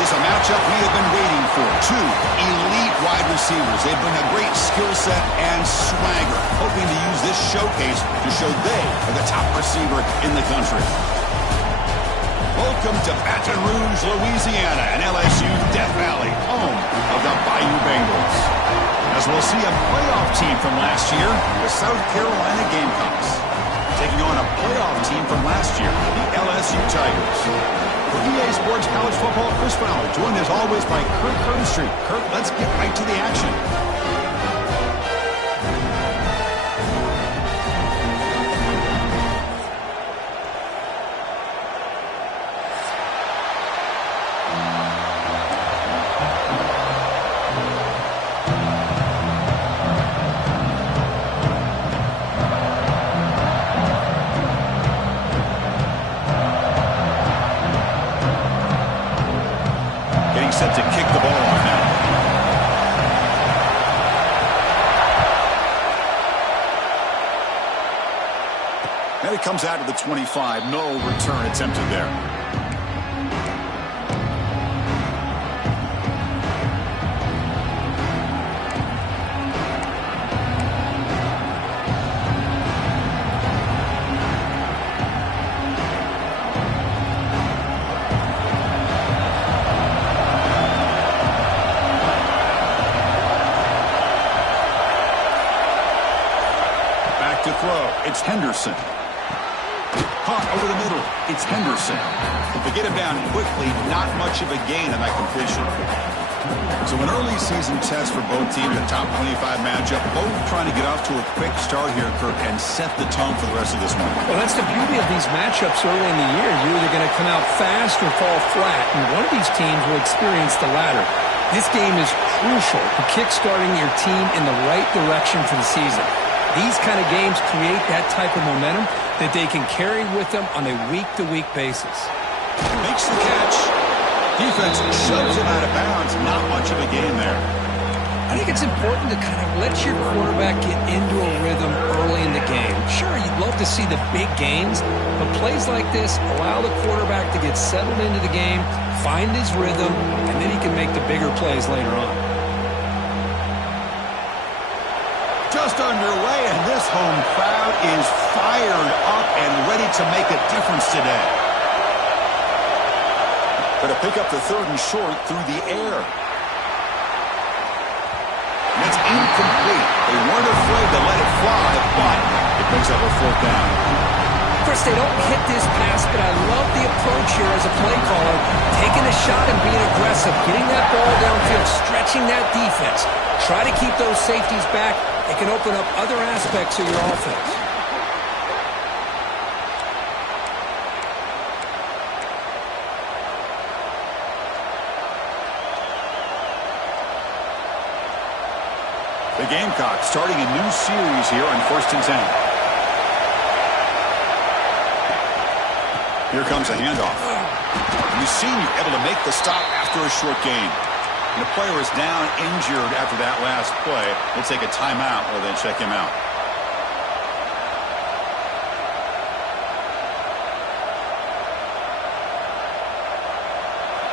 This is a matchup we have been waiting for. Two elite wide receivers. They bring a great skill set and swagger, hoping to use this showcase to show they are the top receiver in the country. Welcome to Baton Rouge, Louisiana, and LSU Death Valley, home of the Bayou Bengals. As we'll see a playoff team from last year, the South Carolina Gamecocks, taking on a playoff team from last year, the LSU Tigers. For EA Sports College Football, Chris Fowler, joined as always by Kurt Curtis. Kurt, let's get right to the action. Set to kick the ball off now. And it comes out of the 25. No return attempted there. To throw, it's Henderson. Caught over the middle, it's Henderson. They get him down quickly, not much of a gain on that completion. So an early season test for both teams, a top 25 matchup, both trying to get off to a quick start here, Kirk, and set the tone for the rest of this one. Well, that's the beauty of these matchups early in the year. You're either going to come out fast or fall flat, and one of these teams will experience the latter. This game is crucial to kickstarting your team in the right direction for the season. These kind of games create that type of momentum that they can carry with them on a week-to-week basis. Makes the catch. Defense shoves him out of bounds. Not much of a gain there. I think it's important to kind of let your quarterback get into a rhythm early in the game. Sure, you'd love to see the big gains, but plays like this allow the quarterback to get settled into the game, find his rhythm, and then he can make the bigger plays later on. Just underway, and this home crowd is fired up and ready to make a difference today. Going to pick up the third and short through the air. And it's incomplete. They weren't afraid to let it fly, but it picks up a fourth down. Chris, they don't hit this pass, but I love the approach here as a play caller. Taking a shot and being aggressive, getting that ball downfield, stretching that defense. Try to keep those safeties back. It can open up other aspects of your offense. The Gamecocks starting a new series here on 1st and 10. Here comes a handoff. You've seen you able to make the stop after a short gain. And the player is down injured after that last play. We'll take a timeout or then check him out.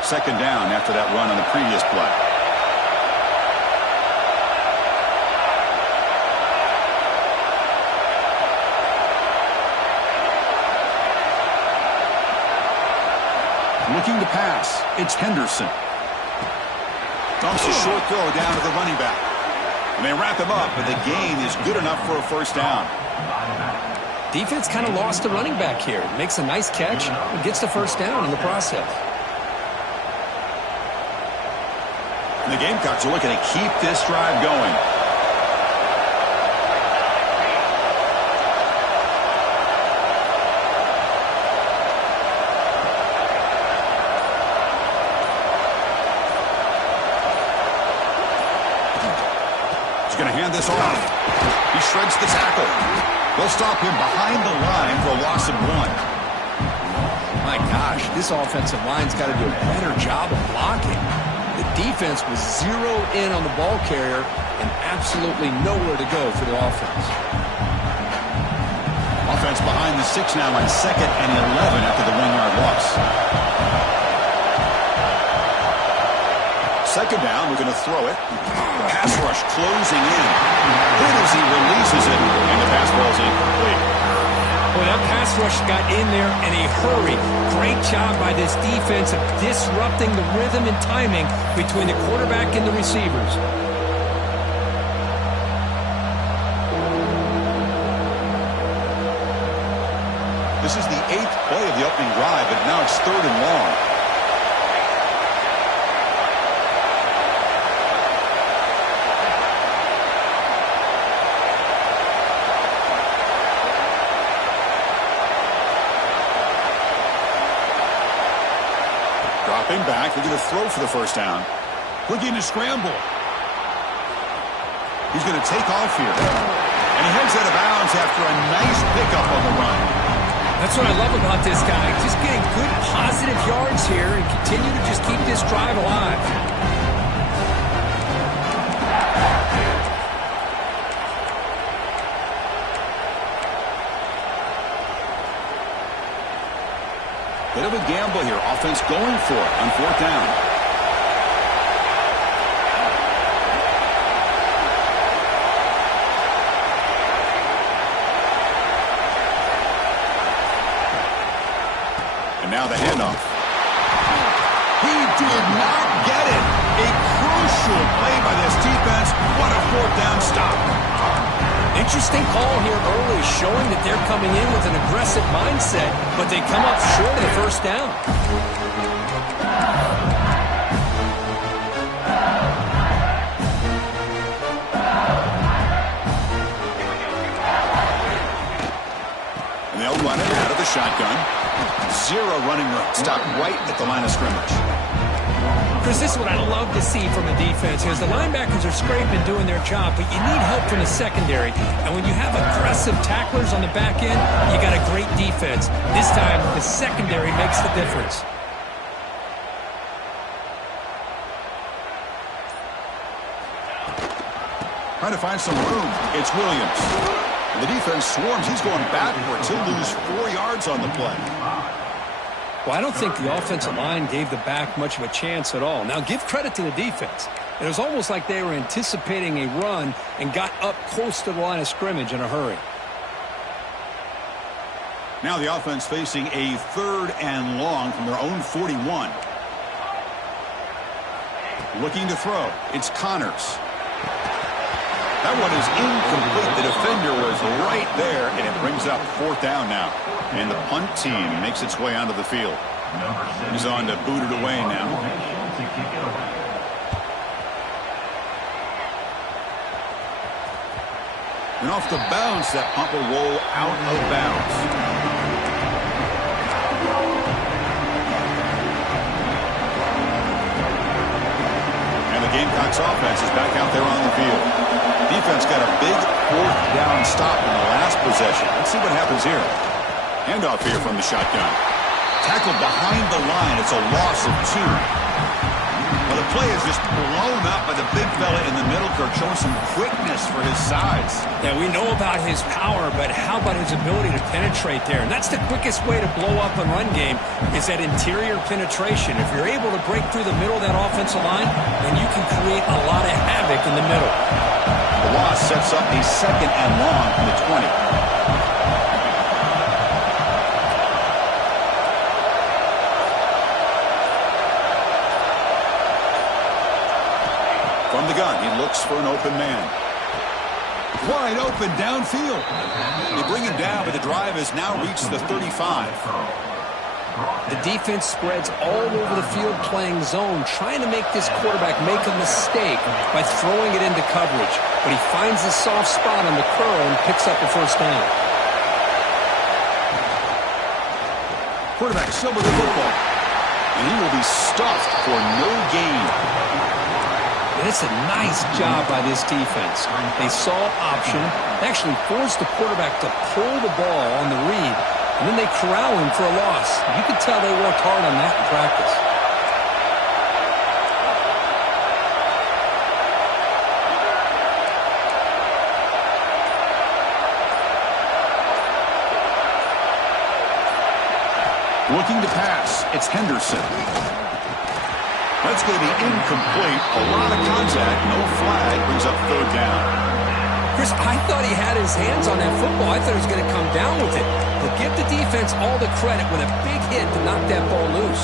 Second down after that run on the previous play. Looking to pass, it's Henderson. Dumps a short throw down to the running back. And they wrap him up, but the gain is good enough for a first down. Defense kind of lost the running back here. Makes a nice catch and gets the first down in the process. And the Gamecocks are looking to keep this drive going. Going to hand this off. He shreds the tackle. They'll stop him behind the line for a loss of 1. My gosh, this offensive line's got to do a better job of blocking. The defense was zeroed in on the ball carrier and absolutely nowhere to go for the offense. Offense behind the 6 now on 2nd and 11 after the 1-yard loss. second down, we're going to throw it. Pass rush closing in. Good as he releases it, and the pass ball's incomplete. Boy, that pass rush got in there in a hurry. Great job by this defense of disrupting the rhythm and timing between the quarterback and the receivers. This is the 8th play of the opening drive, but now it's 3rd and long. Dropping back, they're going to throw for the first down. Looking to scramble. He's going to take off here. And he heads out of bounds after a nice pickup on the run. That's what I love about this guy. Just getting good positive yards here and continue to just keep this drive alive. Bit of a gamble here. Offense going for it on 4th down. And now the handoff. He did not get it. A crucial play by this defense. What a 4th down stop. Interesting call here early, showing that they're coming in with an aggressive mindset, but they come up short of the first down. And they'll run it out of the shotgun. 0 running room. Stop right at the line of scrimmage. Chris, this is what I love to see from a defense. As the linebackers are scraping, doing their job, but you need help from the secondary. And when you have aggressive tacklers on the back end, you got a great defense. This time, the secondary makes the difference. Trying to find some room. It's Williams. And the defense swarms. He's going backwards. He'll lose 4 yards on the play. Well, I don't think the offensive line gave the back much of a chance at all. Now, give credit to the defense. It was almost like they were anticipating a run and got up close to the line of scrimmage in a hurry. Now the offense facing a 3rd and long from their own 41. Looking to throw. It's Connors. That one is incomplete. The defender was right there, and it brings up 4th down now. And the punt team makes its way onto the field. He's on to boot it away now. And off the bounce, that punt will roll out of bounds. And the Gamecocks offense is back out there on the field. Defense got a big 4th down stop in the last possession. Let's see what happens here. Handoff here from the shotgun. Tackled behind the line. It's a loss of 2. Well, the play is just blown up by the big fella in the middle, Kirk, showing some quickness for his size. Yeah, we know about his power, but how about his ability to penetrate there? And that's the quickest way to blow up a run game is that interior penetration. If you're able to break through the middle of that offensive line, then you can create a lot of havoc in the middle. The loss sets up a 2nd and long from the 20. From the gun, he looks for an open man. Wide open downfield. They bring him down, but the drive has now reached the 35. The defense spreads all over the field playing zone, trying to make this quarterback make a mistake by throwing it into coverage. But he finds the soft spot on the curl and picks up a first down. Quarterback still with the football. And he will be stuffed for no gain. And it's a nice job by this defense. They saw option, actually forced the quarterback to pull the ball on the read, and then they corral him for a loss. You can tell they worked hard on that in practice. Looking to pass, it's Henderson. That's going to be incomplete. A lot of contact. No flag. Brings up third down. Chris, I thought he had his hands on that football. I thought he was going to come down with it. But give the defense all the credit with a big hit to knock that ball loose.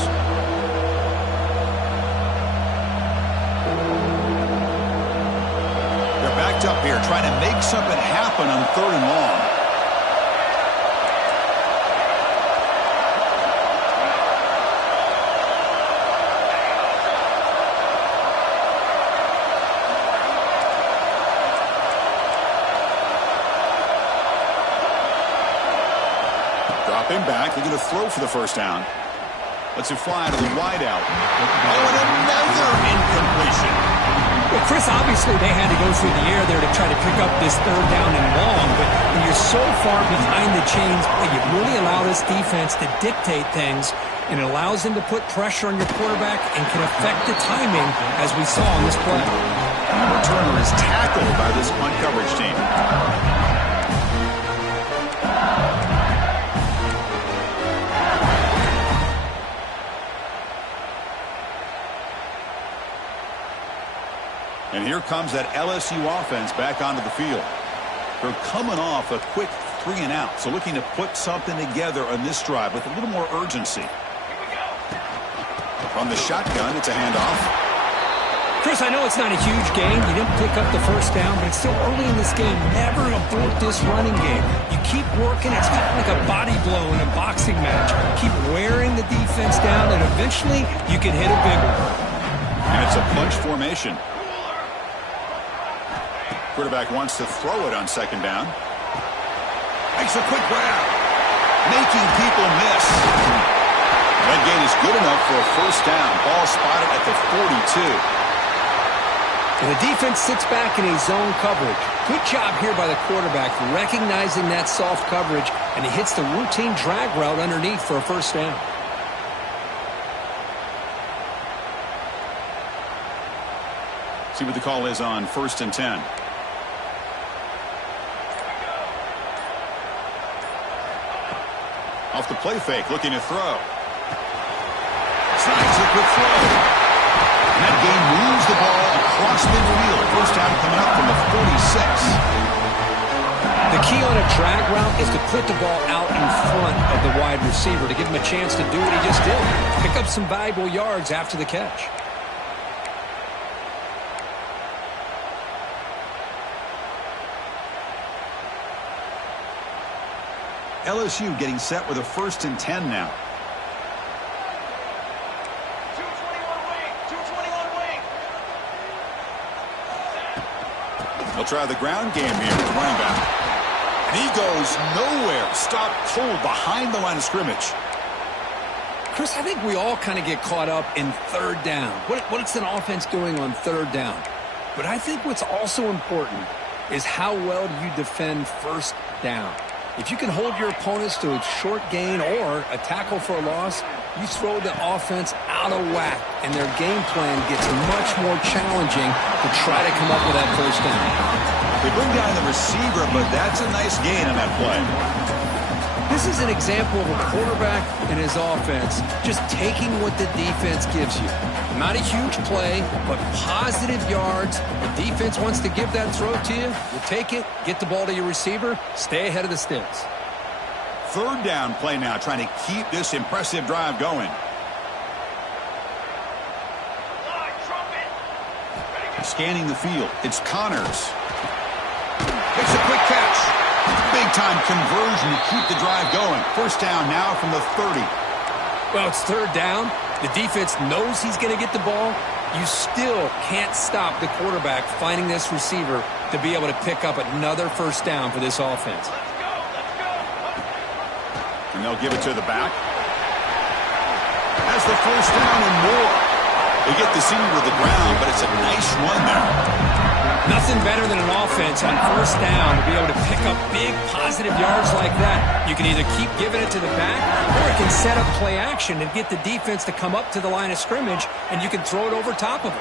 They're backed up here trying to make something happen on third and long. Dropping back, they're going to throw for the first down. Lets it fly to the wideout. Oh, and another incompletion. Well, Chris, obviously they had to go through the air there to try to pick up this third down and long, but when you're so far behind the chains, you really allow this defense to dictate things, and it allows them to put pressure on your quarterback and can affect the timing, as we saw on this play. And the returner is tackled by this punt coverage team. And here comes that LSU offense back onto the field. They're coming off a quick 3 and out, so looking to put something together on this drive with a little more urgency. From the shotgun, it's a handoff. Chris, I know it's not a huge gain. You didn't pick up the first down, but it's still early in this game. Never abort this running game. You keep working. It's kind of like a body blow in a boxing match. Keep wearing the defense down, and eventually you can hit a big one. And it's a bunch formation. Quarterback wants to throw it on second down. Makes a quick grab. Making people miss. That gain is good enough for a first down. Ball spotted at the 42. And the defense sits back in a zone coverage. Good job here by the quarterback recognizing that soft coverage, and he hits the routine drag route underneath for a first down. See what the call is on 1st and 10. Off the play fake, looking to throw. Slides a quick throw. And that game moves the ball across midfield. First down coming up from the 46. The key on a drag route is to put the ball out in front of the wide receiver to give him a chance to do what he just did. Pick up some valuable yards after the catch. LSU getting set with a 1st and 10 now. 221 wing. 221 wing. They'll try the ground game here with the running back. And he goes nowhere. Stopped cold behind the line of scrimmage. Chris, I think we all kind of get caught up in third down. What's an offense doing on third down? But I think what's also important is how well do you defend first down. If you can hold your opponents to a short gain or a tackle for a loss, you throw the offense out of whack, and their game plan gets much more challenging to try to come up with that first down. They bring down the receiver, but that's a nice gain on that play. This is an example of a quarterback and his offense just taking what the defense gives you. Not a huge play, but positive yards. The defense wants to give that throw to you. You take it, get the ball to your receiver, stay ahead of the sticks. Third down play now, trying to keep this impressive drive going. Scanning the field, it's Connors. Makes a quick catch. Big-time conversion to keep the drive going. First down now from the 30. Well, it's third down. The defense knows he's going to get the ball. You still can't stop the quarterback finding this receiver to be able to pick up another first down for this offense. And they'll give it to the back. Has the first down and more. They get the senior with the ground, but it's a nice run there. Nothing better than an offense on first down to be able to pick up big positive yards like that. You can either keep giving it to the back, or it can set up play action and get the defense to come up to the line of scrimmage, and you can throw it over top of it.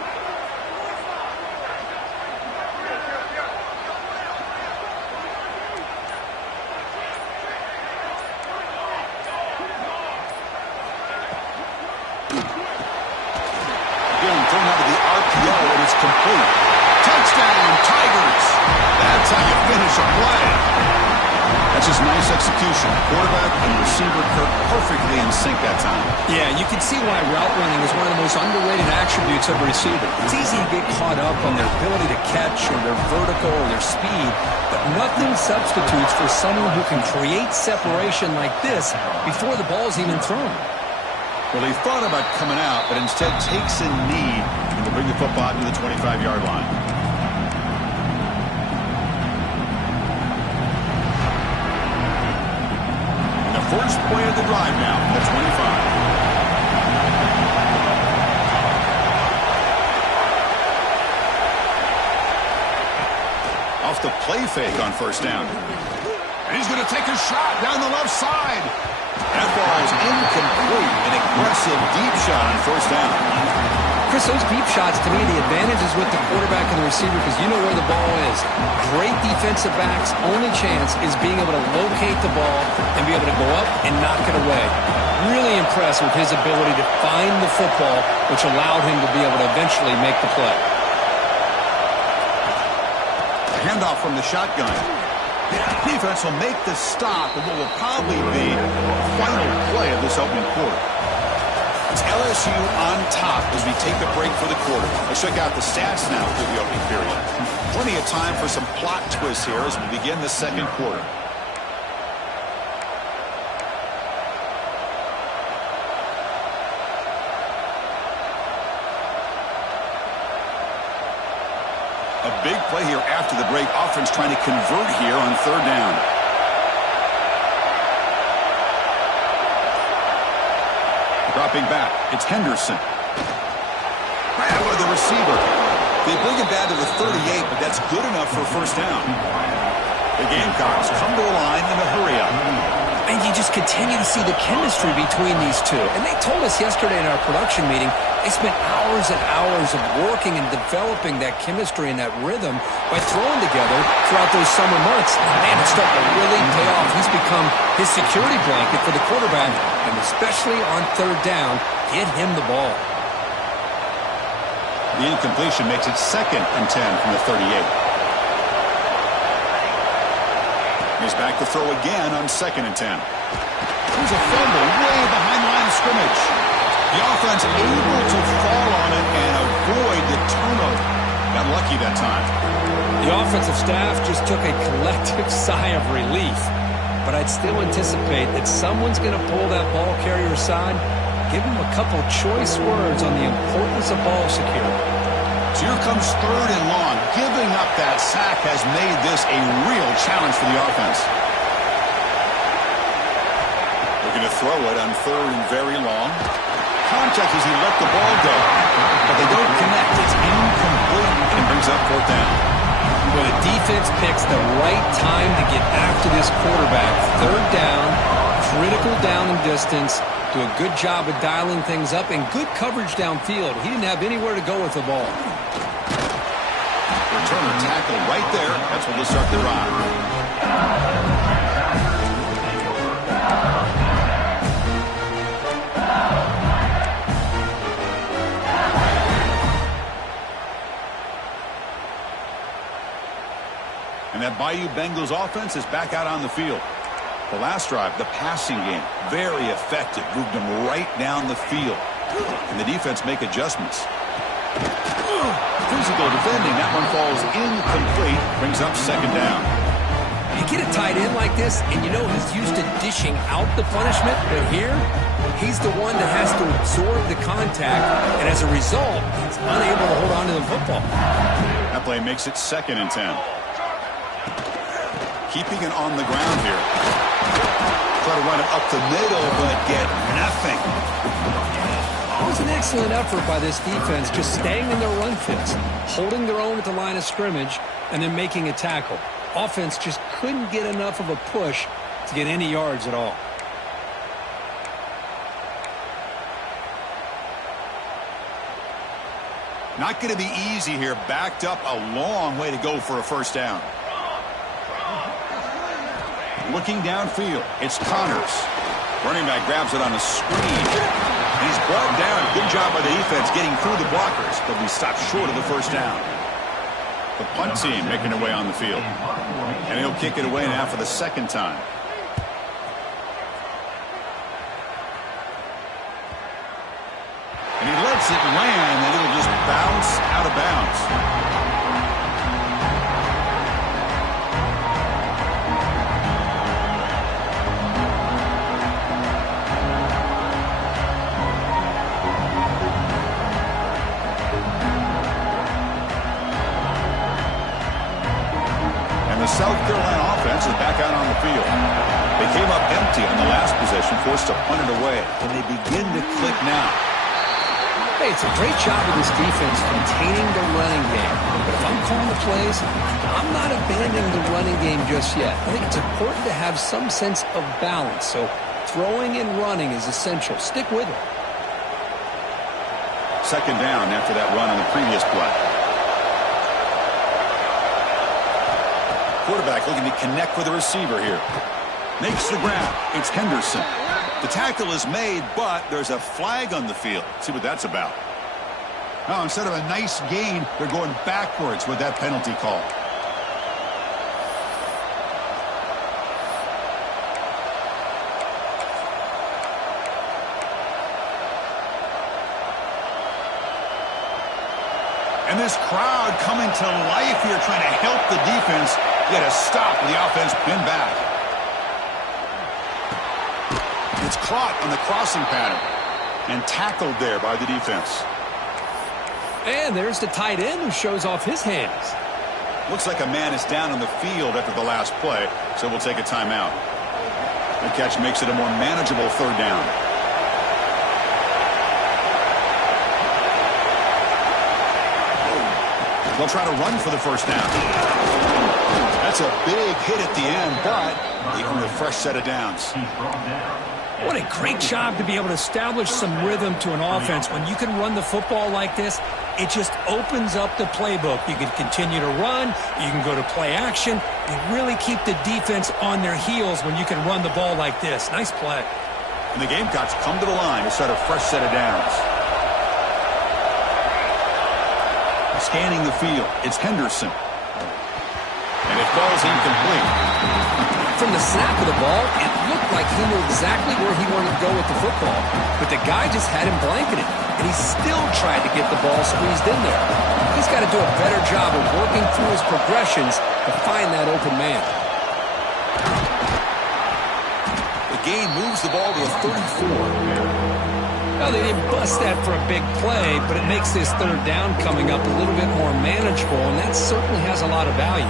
Again, a play. That's just nice execution. Quarterback and receiver perfectly in sync that time. Yeah, you can see why route running is one of the most underrated attributes of a receiver. It's easy to get caught up on their ability to catch or their vertical or their speed, but nothing substitutes for someone who can create separation like this before the ball's even thrown. Well, he thought about coming out, but instead takes a knee to bring the football to the 25-yard line. First play of the drive now, the 25. Off the play fake on first down. And he's going to take a shot down the left side. That ball is incomplete. An aggressive deep shot on first down. Chris, those deep shots, to me, the advantage is with the quarterback and the receiver because you know where the ball is. Great defensive backs' only chance is being able to locate the ball and be able to go up and knock it away. Really impressed with his ability to find the football, which allowed him to be able to eventually make the play. Handoff from the shotgun. Defense will make the stop in what will probably be the final play of this opening quarter. It's LSU on top as we take a break for the quarter. Let's check out the stats now through the opening period. Plenty of time for some plot twists here as we begin the second quarter. A big play here after the break. Offense trying to convert here on third down. Dropping back, it's Henderson. Grab with the receiver. They bring him down to the 38, but that's good enough for a first down. The Gamecocks come to the line in a hurry up. And you just continue to see the chemistry between these two. And they told us yesterday in our production meeting, they spent hours and hours of working and developing that chemistry and that rhythm by throwing together throughout those summer months. And man, it's starting to really pay off. He's become his security blanket for the quarterback, and especially on third down, get him the ball. The incompletion makes it 2nd and 10 from the 38. He's back to throw again on 2nd and 10. Here's a fumble way behind the line of scrimmage. The offense able to fall on it and avoid the turnover. Got lucky that time. The offensive staff just took a collective sigh of relief. But I'd still anticipate that someone's going to pull that ball carrier aside, give him a couple choice words on the importance of ball security. So here comes third and long. Giving up that sack has made this a real challenge for the offense. They're going to throw it on third and very long. Contact as he let the ball go. But they don't connect. It's incomplete, and it brings up fourth down. Well, the defense picks the right time to get after this quarterback. Third down, critical down and distance. Do a good job of dialing things up and good coverage downfield. He didn't have anywhere to go with the ball. Returner tackle right there. That's what will start the drive. And that Bayou Bengals offense is back out on the field. The last drive, the passing game, very effective. Moved them right down the field. And the defense make adjustments. Physical defending. That one falls incomplete. Brings up 2nd down. You get a tight end like this, and you know he's used to dishing out the punishment. But here, he's the one that has to absorb the contact. And as a result, he's unable to hold on to the football. That play makes it 2nd and 10. Keeping it on the ground here. Try to run it up the middle, but get nothing. It was an excellent effort by this defense, just staying in their run fits, holding their own at the line of scrimmage, and then making a tackle. Offense just couldn't get enough of a push to get any yards at all. Not going to be easy here. Backed up a long way to go for a first down. Looking downfield, it's Connors. Running back grabs it on a screen. He's brought down. Good job by the defense getting through the blockers, but we stopped short of the first down. The punt team making their way on the field. And he'll kick it away now for the second time. And he lets it land, and it'll just bounce out of bounds. The South Carolina offense is back out on the field. They came up empty on the last possession, forced to punt it away, and they begin to click now. Hey, it's a great job of this defense containing the running game. But if I'm calling the plays, I'm not abandoning the running game just yet. I think it's important to have some sense of balance. So throwing and running is essential. Stick with it. Second down after that run on the previous play. Quarterback looking to connect with the receiver here. Makes the grab. It's Henderson. The tackle is made, but there's a flag on the field. See what that's about. Oh, instead of a nice gain, they're going backwards with that penalty call. And this crowd coming to life here, trying to help the defense get a stop with the offense pinned back. It's caught on the crossing pattern and tackled there by the defense. And there's the tight end who shows off his hands. Looks like a man is down on the field after the last play, so we'll take a timeout. The catch makes it a more manageable third down. They'll try to run for the first down. That's a big hit at the end, but they earn a fresh set of downs. What a great job to be able to establish some rhythm to an offense. When you can run the football like this, it just opens up the playbook. You can continue to run. You can go to play action. You really keep the defense on their heels when you can run the ball like this. Nice play. And the Gamecocks come to the line to set a fresh set of downs. Scanning the field, it's Henderson. And it falls incomplete. From the snap of the ball, it looked like he knew exactly where he wanted to go with the football. But the guy just had him blanketed, and he still tried to get the ball squeezed in there. He's got to do a better job of working through his progressions to find that open man. The gain moves the ball to the 34. Well, they didn't bust that for a big play, but it makes this third down coming up a little bit more manageable, and that certainly has a lot of value.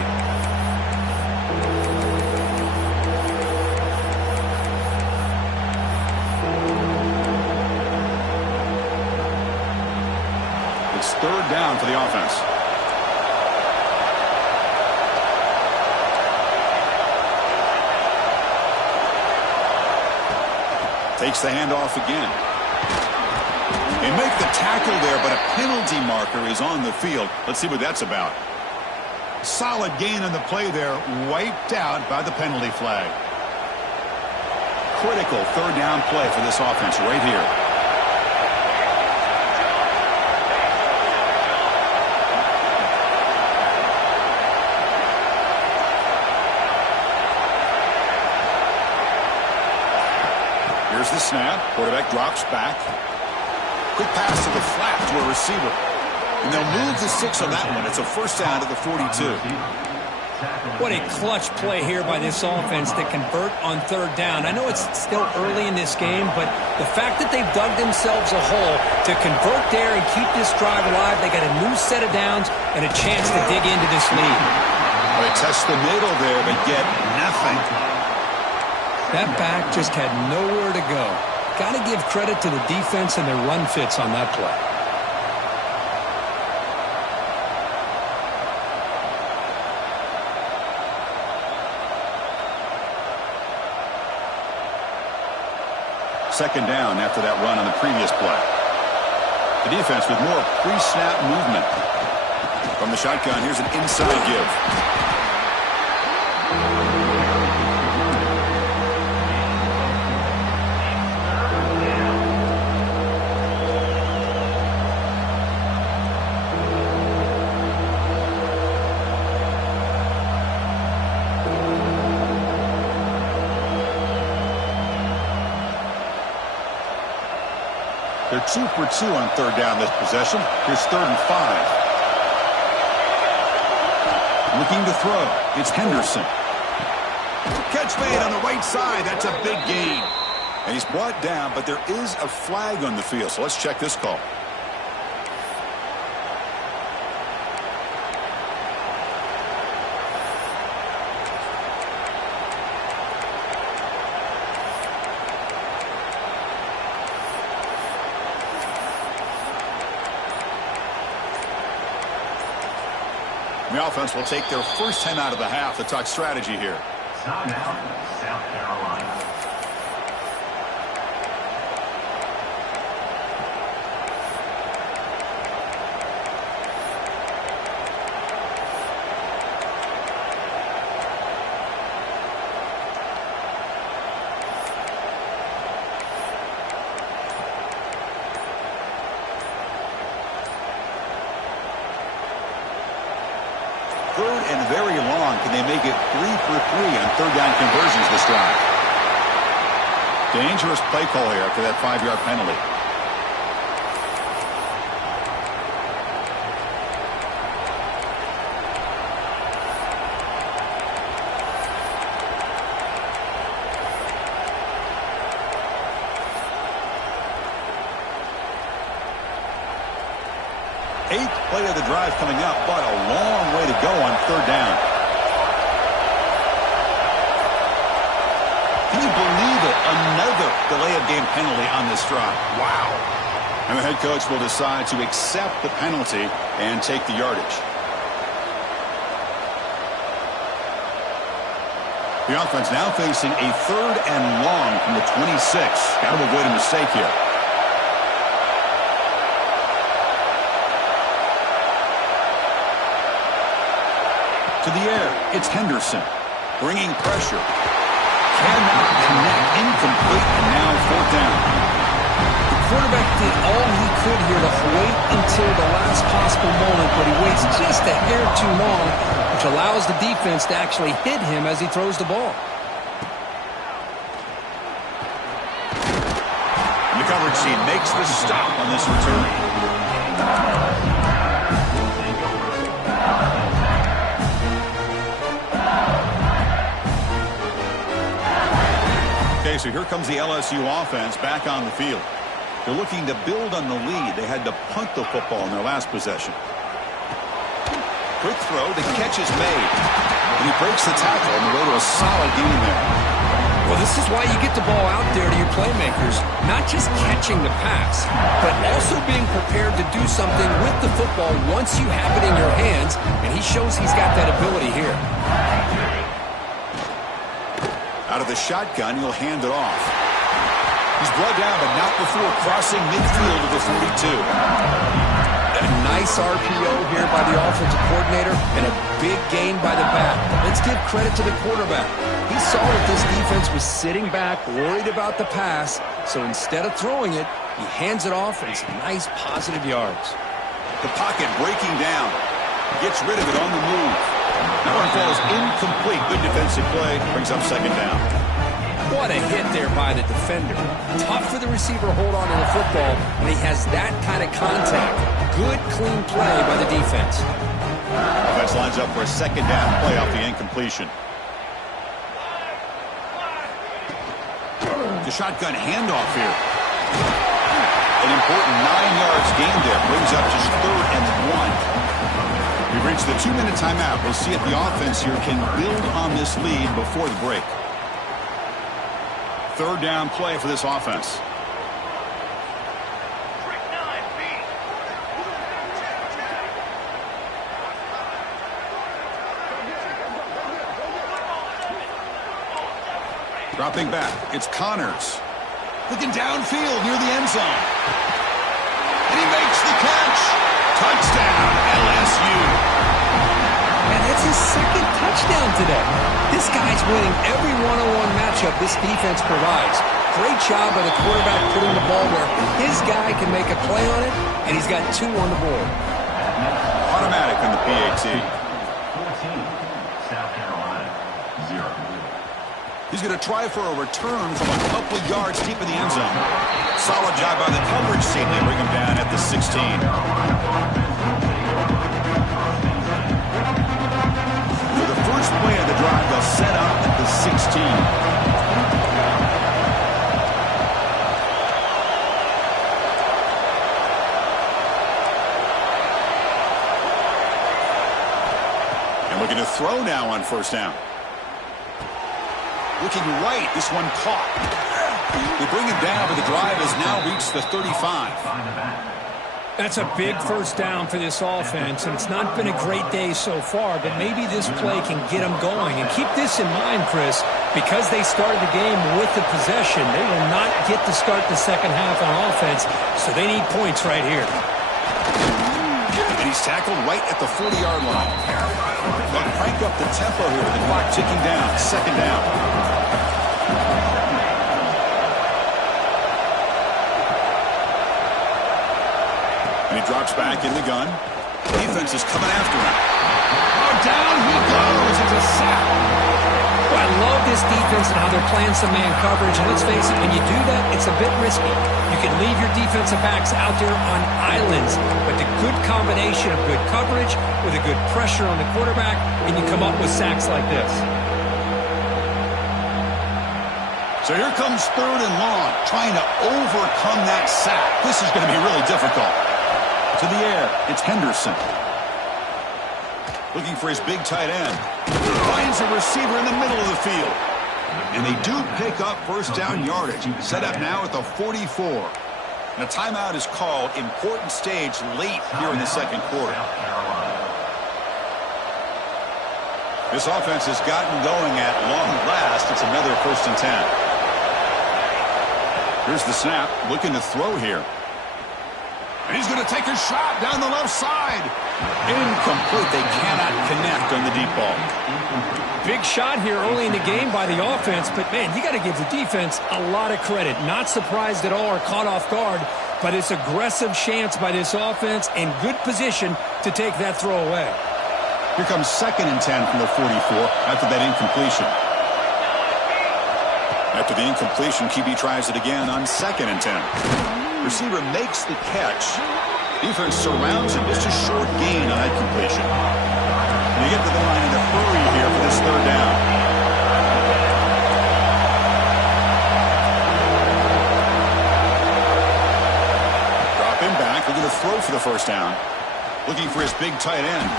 It's third down for the offense. Takes the handoff again. They make the tackle there, but a penalty marker is on the field. Let's see what that's about. Solid gain on the play there, wiped out by the penalty flag. Critical third down play for this offense right here. Here's the snap. Quarterback drops back. Quick pass to the flat to a receiver. And they'll move the 6 on that one. It's a first down to the 42. What a clutch play here by this offense to convert on third down. I know it's still early in this game, but the fact that they've dug themselves a hole to convert there and keep this drive alive, they got a new set of downs and a chance to dig into this lead. They test the middle there, but get nothing. That back just had nowhere to go. Got to give credit to the defense and their run fits on that play. Second down after that run on the previous play. The defense with more pre-snap movement. From the shotgun, here's an inside give. They're 2 for 2 on third down this possession. Here's 3rd and 5. Looking to throw. It's Henderson. Catch made on the right side. That's a big gain. And he's brought down, but there is a flag on the field. So let's check this call. The offense will take their first time out of the half to talk strategy here. Timeout, South Carolina. Third and very long. Can they make it 3 for 3 on third down conversions this drive? Dangerous play call here after that 5-yard penalty. Eighth play of the drive coming up, but a long way to go on third down. Can you believe it? Another delay of game penalty on this drive. Wow. And the head coach will decide to accept the penalty and take the yardage. The offense now facing a 3rd and long from the 26. Got to avoid a mistake here. To the air, it's Henderson, bringing pressure. Cannot connect, incomplete, and now 4th down. The quarterback did all he could here to wait until the last possible moment, but he waits just a hair too long, which allows the defense to actually hit him as he throws the ball. The coverage team makes the stop on this return. Okay, so here comes the LSU offense back on the field. They're looking to build on the lead. They had to punt the football in their last possession. Quick throw, the catch is made. And he breaks the tackle on the way to a solid gain there. Well, this is why you get the ball out there to your playmakers. Not just catching the pass, but also being prepared to do something with the football once you have it in your hands. And he shows he's got that ability here. Out of the shotgun, he'll hand it off. He's brought down, but not before crossing midfield to the 42. A nice RPO here by the offensive coordinator and a big gain by the back. Let's give credit to the quarterback. He saw that this defense was sitting back, worried about the pass, so instead of throwing it, he hands it off and some nice positive yards. The pocket breaking down. Gets rid of it on the move. That one falls incomplete. Good defensive play. Brings up 2nd down. What a hit there by the defender. Tough for the receiver to hold on to the football when he has that kind of contact. Good, clean play by the defense. Offense lines up for a 2nd down play off the incompletion. The shotgun handoff here. An important 9 yards gain there. Brings up just 3rd and 1. We've reached the 2-minute timeout. We'll see if the offense here can build on this lead before the break. 3rd down play for this offense. Dropping back, it's Connors. Looking downfield near the end zone. And he makes the catch. Touchdown, LSU. And that's his 2nd touchdown today. This guy's winning every one-on-one matchup this defense provides. Great job by the quarterback putting the ball where his guy can make a play on it, and he's got 2 on the board. Automatic on the PAT. 14, South Carolina, 0. He's going to try for a return from a couple of yards deep in the end zone. Solid job by the coverage team. They bring him down at the 16. For the first play of the drive, they'll set up at the 16. Looking to throw now on first down. Looking right. This one caught. They bring him down, but the drive has now reached the 35. That's a big first down for this offense, and it's not been a great day so far, but maybe this play can get them going. And keep this in mind, Chris, because they started the game with the possession, they will not get to start the second half on offense, so they need points right here. And he's tackled right at the 40-yard line. They'll crank up the tempo here with the clock ticking down. Second down. And he drops back in the gun. Defense is coming after him. Oh, down he goes. It's a sack. Well, I love this defense and how they're playing some man coverage. And let's face it, when you do that, it's a bit risky. You can leave your defensive backs out there on islands, but the good combination of good coverage with a good pressure on the quarterback, and you come up with sacks like this. So here comes third and long, trying to overcome that sack. This is going to be really difficult. To the air, it's Henderson. Looking for his big tight end. Finds a receiver in the middle of the field. And they do pick up first down yardage. Set up now at the 44. And a timeout is called. Important stage late here in the second quarter. This offense has gotten going at long last. It's another 1st and 10. Here's the snap. Looking to throw here. And he's going to take a shot down the left side. Incomplete. They cannot connect on the deep ball. Big shot here early in the game by the offense, but, man, you got to give the defense a lot of credit. Not surprised at all or caught off guard, but it's aggressive chance by this offense and good position to take that throw away. Here comes 2nd and 10 from the 44 after that incompletion. After the incompletion, QB tries it again on 2nd and 10. Receiver makes the catch. Defense surrounds him. Just a short gain on that completion. And you get to the line in a hurry here for this third down. Dropping back. Looking to throw for the first down. Looking for his big tight end.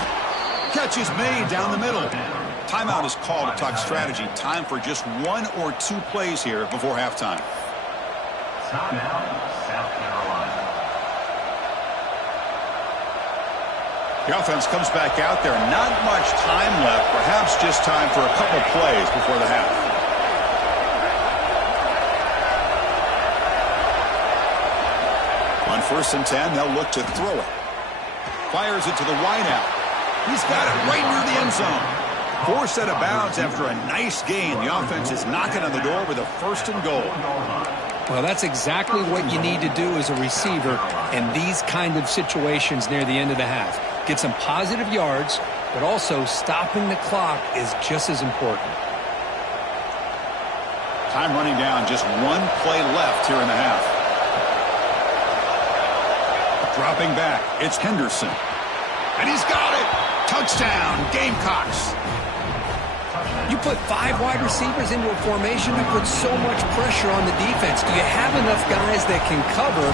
Catch is made down the middle. Timeout is called to talk strategy. Time for just 1 or 2 plays here before halftime. Timeout, South Carolina. The offense comes back out there. Not much time left. Perhaps just time for a couple plays before the half. On 1st and 10, they'll look to throw it. Fires it to the wideout. He's got it right near the end zone. Forced out of bounds after a nice gain. The offense is knocking on the door with a 1st and goal. Well, that's exactly what you need to do as a receiver in these kind of situations near the end of the half. Get some positive yards, but also stopping the clock is just as important. Time running down. Just 1 play left here in the half. Dropping back. It's Henderson. And he's got it. Touchdown, Gamecocks. You put 5 wide receivers into a formation, you put so much pressure on the defense. Do you have enough guys that can cover?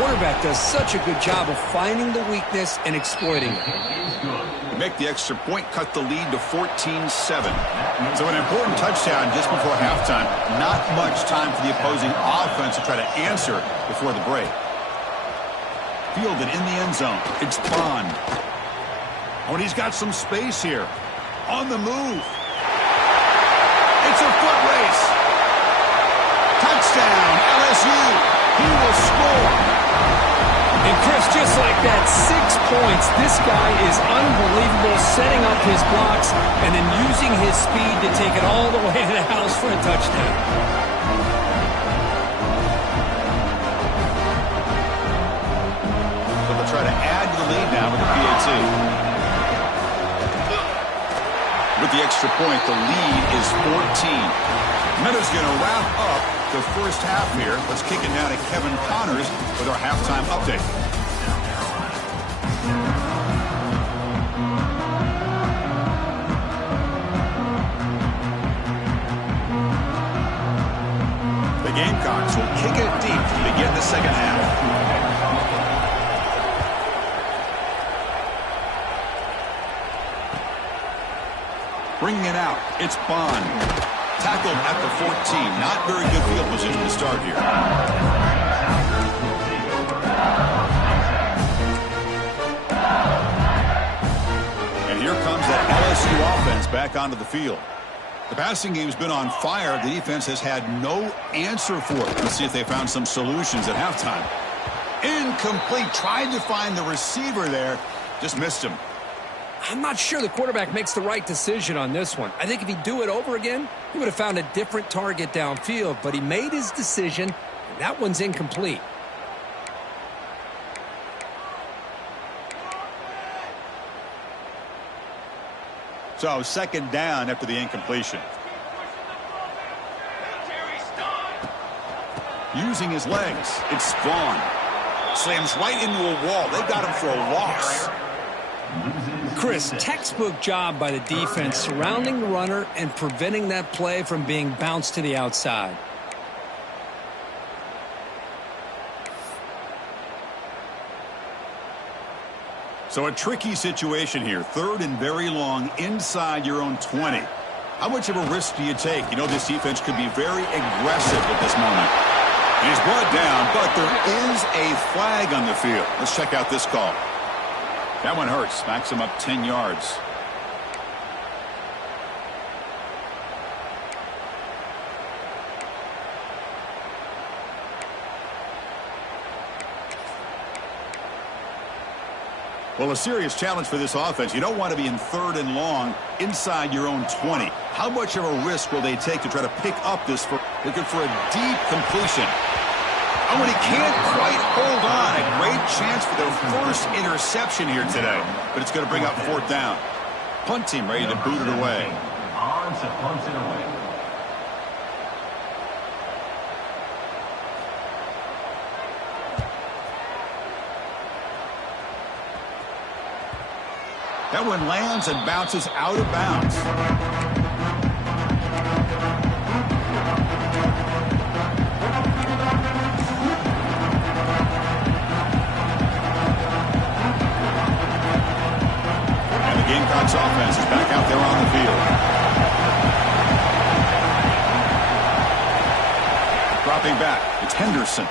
Quarterback does such a good job of finding the weakness and exploiting it. Make the extra point, cut the lead to 14-7. So an important touchdown just before halftime. Not much time for the opposing offense to try to answer before the break. Fielded in the end zone. It's Bond. Oh, and he's got some space here. On the move. It's a foot race. Touchdown, LSU. He will score. And Chris, just like that, 6 points. This guy is unbelievable, setting up his blocks and then using his speed to take it all the way to the house for a touchdown. So they'll try to add to the lead now with the PAT. With the extra point, the lead is 14. And that is going to wrap up the first half here. Let's kick it down to Kevin Connors with our halftime update. The Gamecocks will kick it deep to begin the second half. Bringing it out, it's Bond. Tackled at the 14. Not very good field position to start here. And here comes that LSU offense back onto the field. The passing game's been on fire. The defense has had no answer for it. Let's see if they found some solutions at halftime. Incomplete. Tried to find the receiver there. Just missed him. I'm not sure the quarterback makes the right decision on this one. I think if he'd do it over again, he would have found a different target downfield, but he made his decision, and that one's incomplete. So second down after the incompletion. Using his legs, it's Vaughn. Slams right into a wall. They got him for a loss. Chris, textbook job by the defense surrounding the runner and preventing that play from being bounced to the outside. So a tricky situation here. Third and very long inside your own 20. How much of a risk do you take? You know this defense could be very aggressive at this moment. He's brought down, but there is a flag on the field. Let's check out this call. That one hurts. Backs him up 10 yards. Well, a serious challenge for this offense. You don't want to be in third and long inside your own 20. How much of a risk will they take to try to pick up this? Looking for a deep completion. Oh, and he can't quite hold on. A great chance for their first interception here today. But it's going to bring up fourth down. Punt team ready to boot it away. On to punt it away. That one lands and bounces out of bounds. Gamecocks offense is back out there on the field. Dropping back, it's Henderson.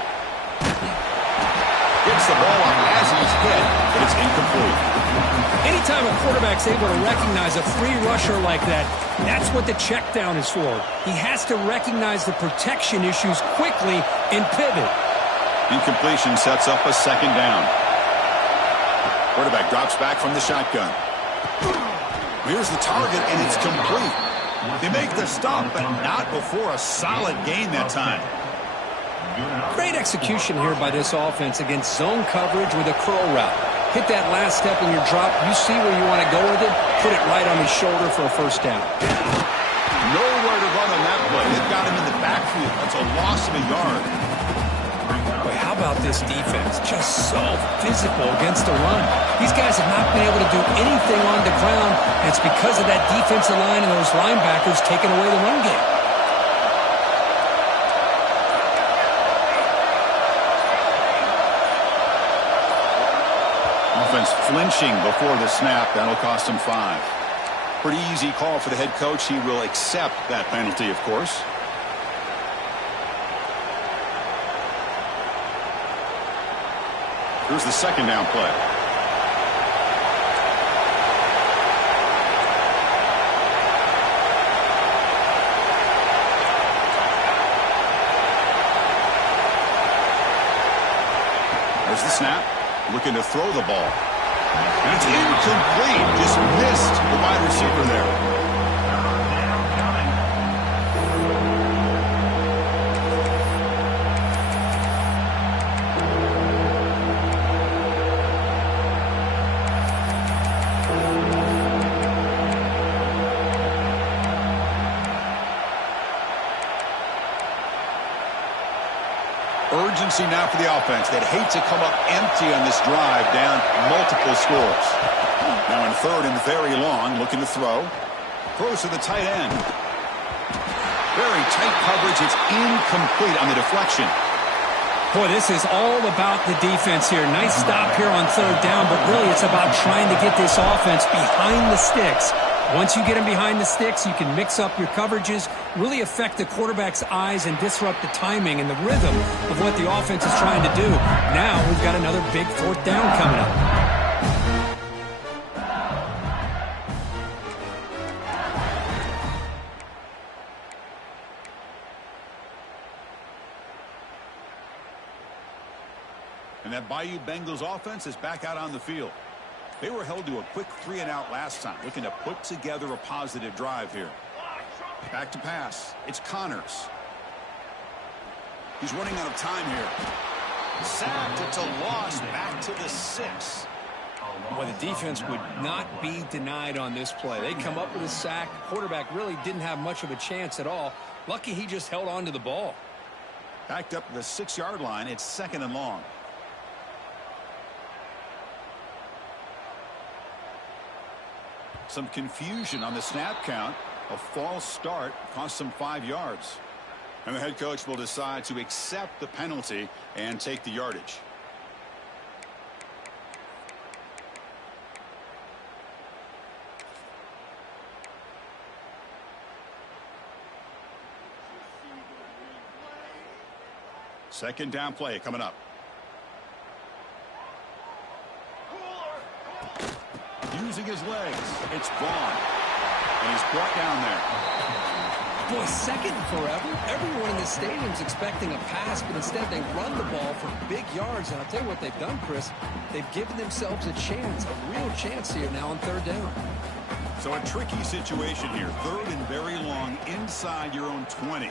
Gets the ball up as he's hit, but it's incomplete. Anytime a quarterback's able to recognize a free rusher like that, that's what the check down is for. He has to recognize the protection issues quickly and pivot. Incompletion sets up a second down. Quarterback drops back from the shotgun. Here's the target, and it's complete. They make the stop, but not before a solid gain that time. Great execution here by this offense against zone coverage with a curl route. Hit that last step in your drop. You see where you want to go with it. Put it right on his shoulder for a first down. Nowhere to run on that play. They've got him in the backfield. That's a loss of a yard. Boy, how about this defense? Just so physical against the run. These guys have not been able to do anything on the ground, and it's because of that defensive line and those linebackers taking away the run game. Offense flinching before the snap. That'll cost him 5. Pretty easy call for the head coach. He will accept that penalty, of course. Here's the second down play. There's the snap. Looking to throw the ball. And it's incomplete. Just missed the wide receiver there. pressing now for the offense. They'd hate to come up empty on this drive, down multiple scores. Now in third and very long, looking to throw. Throws to the tight end. Very tight coverage. It's incomplete on the deflection. Boy, this is all about the defense here. Nice stop here on third down, but really it's about trying to get this offense behind the sticks. Once you get them behind the sticks, you can mix up your coverages, really affect the quarterback's eyes and disrupt the timing and the rhythm of what the offense is trying to do. Now we've got another big fourth down coming up. And that Bayou Bengals offense is back out on the field. They were held to a quick 3-and-out last time, looking to put together a positive drive here. Back to pass. It's Connors. He's running out of time here. Sacked. It's a loss. Back to the 6. Well, the defense would not be denied on this play. They come up with a sack. Quarterback really didn't have much of a chance at all. Lucky he just held on to the ball. Backed up to the 6-yard line. It's 2nd and long. Some confusion on the snap count. A false start cost them 5 yards. And the head coach will decide to accept the penalty and take the yardage. Second down play coming up. Using his legs. It's Vaughn. And he's brought down there. Boy, second and forever. Everyone in the stadium's expecting a pass, but instead they run the ball for big yards. And I'll tell you what they've done, Chris. They've given themselves a chance, a real chance here now on third down. So a tricky situation here. Third and very long inside your own 20.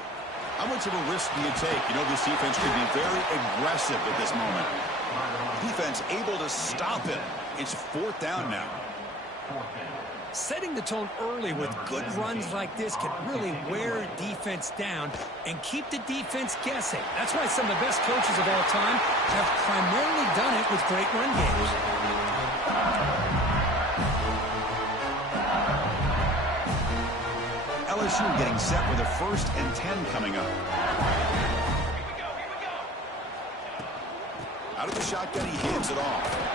How much of a risk do you take? You know, this defense could be very aggressive at this moment. Defense able to stop it. It's fourth down now. Setting the tone early with good runs like this can really wear a defense down and keep the defense guessing. That's why some of the best coaches of all time have primarily done it with great run games. LSU getting set with a 1st and 10 coming up. Out of the shotgun, he hands it off.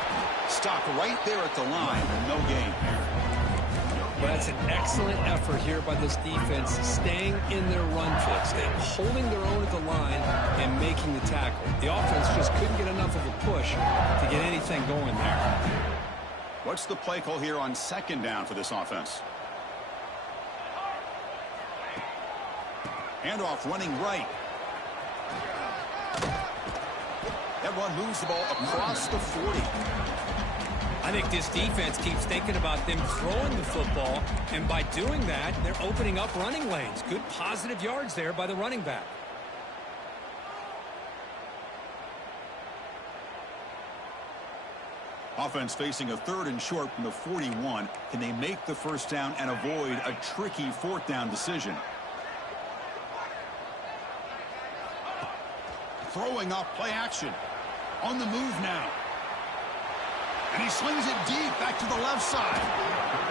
Stop right there at the line. No gain. Well, that's an excellent effort here by this defense, staying in their run fix, and holding their own at the line and making the tackle. The offense just couldn't get enough of a push to get anything going there. What's the play call here on 2nd down for this offense? Handoff running right. That run moves the ball across the 40. I think this defense keeps thinking about them throwing the football, and by doing that, they're opening up running lanes. Good positive yards there by the running back. Offense facing a 3rd and short from the 41. Can they make the first down and avoid a tricky 4th down decision? Throwing off play action. On the move now. And he slings it deep back to the left side.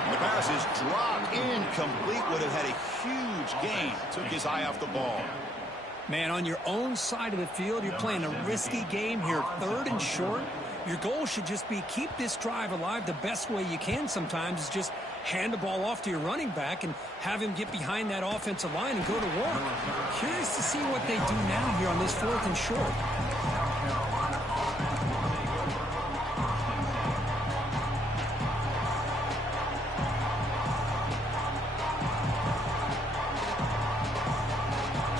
And the pass is dropped incomplete. Would have had a huge gain. Took his eye off the ball. Man, on your own side of the field, you're playing a risky game here. 3rd and short. Your goal should just be keep this drive alive. The best way you can sometimes is just hand the ball off to your running back and have him get behind that offensive line and go to work. Curious to see what they do now here on this 4th and short.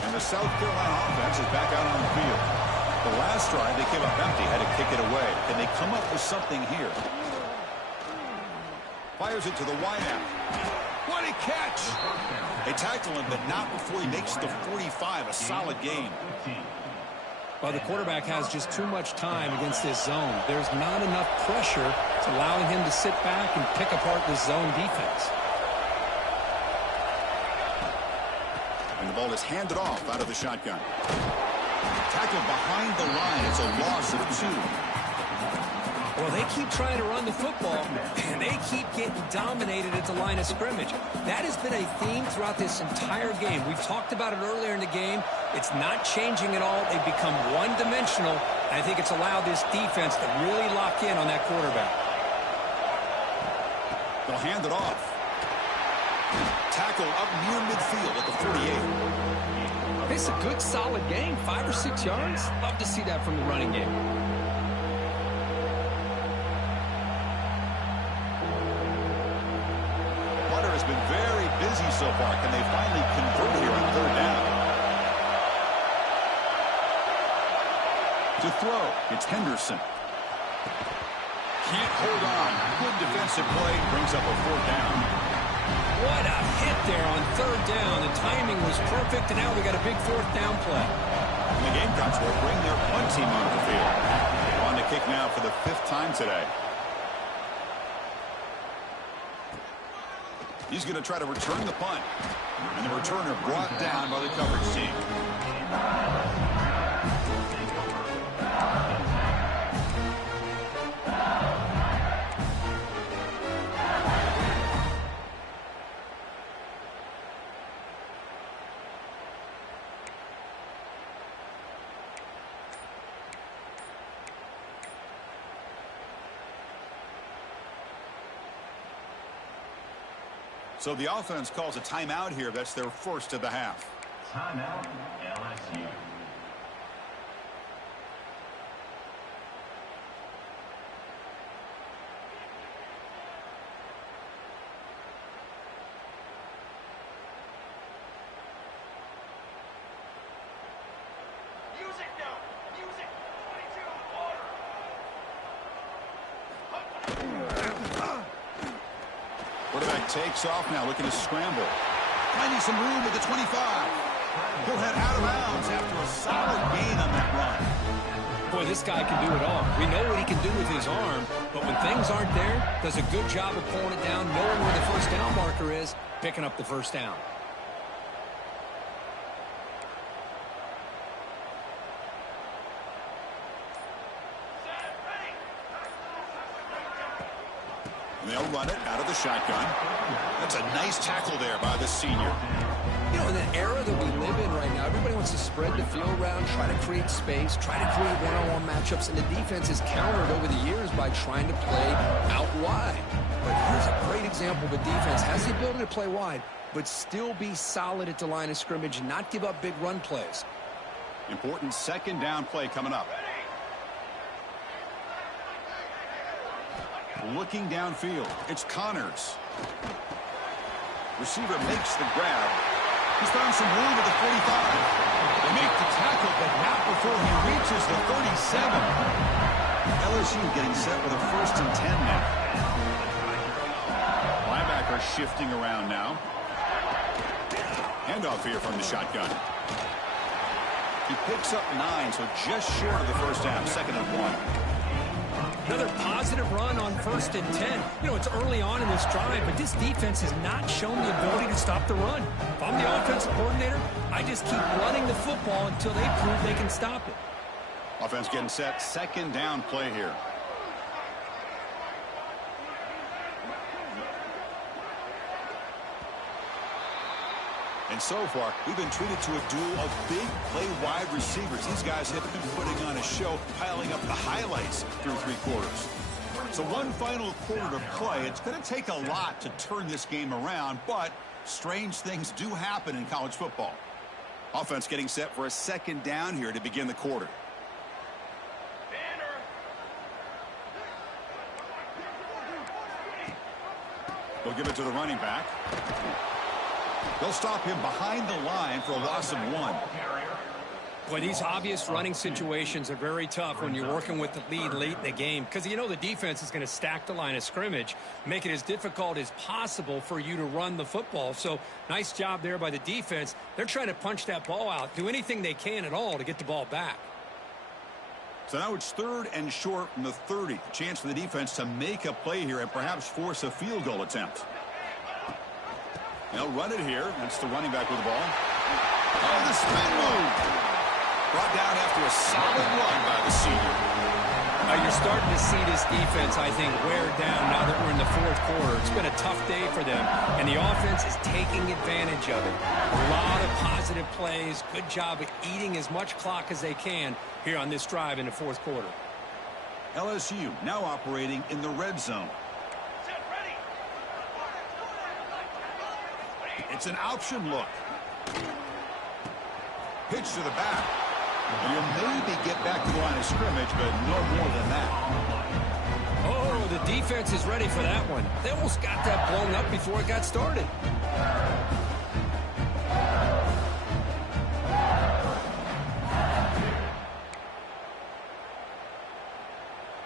And the South Carolina offense is back out on the field. The last drive, they came up empty, had to kick it away. Can they come up with something here? Fires it to the wideout. What a catch! They tackle him, but not before he makes the 45, a solid gain. Well, the quarterback has just too much time against this zone. There's not enough pressure to allowing him to sit back and pick apart this zone defense. And the ball is handed off out of the shotgun. Tackled behind the line. It's a loss of 2. Well, they keep trying to run the football, and they keep getting dominated at the line of scrimmage. That has been a theme throughout this entire game. We've talked about it earlier in the game. It's not changing at all. They've become one-dimensional. I think it's allowed this defense to really lock in on that quarterback. They'll hand it off. Tackle up near midfield at the 48. It's a good, solid game. 5 or 6 yards. Love to see that from the running game. Has been very busy so far. Can they finally convert here on 3rd down? To throw, it's Henderson. Can't hold on. Good defensive play. Brings up a 4th down. What a hit there on 3rd down. The timing was perfect, and now we got a big 4th down play. And the Gamecocks will bring their punt team onto the field. On to kick now for the 5th time today. He's going to try to return the punt. And the returner brought down by the coverage team. So the offense calls a timeout here. That's their first of the half. Timeout, LSU. Music now. Music. 22. Order. Quarterback takes off now, looking to scramble. Finding some room at the 25. He'll head out of bounds after a solid gain on that run. Boy, this guy can do it all. We know what he can do with his arm, but when things aren't there, does a good job of pulling it down, knowing where the 1st down marker is, picking up the 1st down. They'll run it out of the shotgun. That's a nice tackle there by the senior. You know, in the era that we live in right now, everybody wants to spread the field around, try to create space, try to create one-on-one matchups, and the defense has countered over the years by trying to play out wide. But here's a great example of a defense has the ability to play wide, but still be solid at the line of scrimmage and not give up big run plays. Important 2nd down play coming up. Looking downfield, it's Connors. Receiver makes the grab. He's found some room at the 45. They make the tackle, but not before he reaches the 37. LSU getting set with a 1st and 10 now. Linebacker shifting around now. Handoff here from the shotgun. He picks up 9, so just short of the 1st half, 2nd and 1. Another positive run on 1st and 10. You know, it's early on in this drive, but this defense has not shown the ability to stop the run. If I'm the offensive coordinator, I just keep running the football until they prove they can stop it. Offense getting set, 2nd down play here. And so far, we've been treated to a duel of big play wide receivers. These guys have been putting on a show, piling up the highlights through 3 quarters. So one final quarter to play. It's going to take a lot to turn this game around, but strange things do happen in college football. Offense getting set for a 2nd down here to begin the quarter. They'll give it to the running back. They'll stop him behind the line for a loss of 1. Boy, these obvious running situations are very tough when you're working with the lead late in the game because you know the defense is going to stack the line of scrimmage, make it as difficult as possible for you to run the football. So nice job there by the defense. They're trying to punch that ball out, do anything they can at all to get the ball back. So now it's 3rd and short from the 30. A chance for the defense to make a play here and perhaps force a field goal attempt. They'll run it here. That's the running back with the ball. Oh, the spin move. Brought down after a solid run by the senior. You're starting to see this defense, I think, wear down now that we're in the fourth quarter. It's been a tough day for them, and the offense is taking advantage of it. A lot of positive plays. Good job of eating as much clock as they can here on this drive in the fourth quarter. LSU now operating in the red zone. Set ready. It's an option look. Pitch to the back. You'll maybe get back to the line of scrimmage, but no more than that. Oh, the defense is ready for that one. They almost got that blown up before it got started.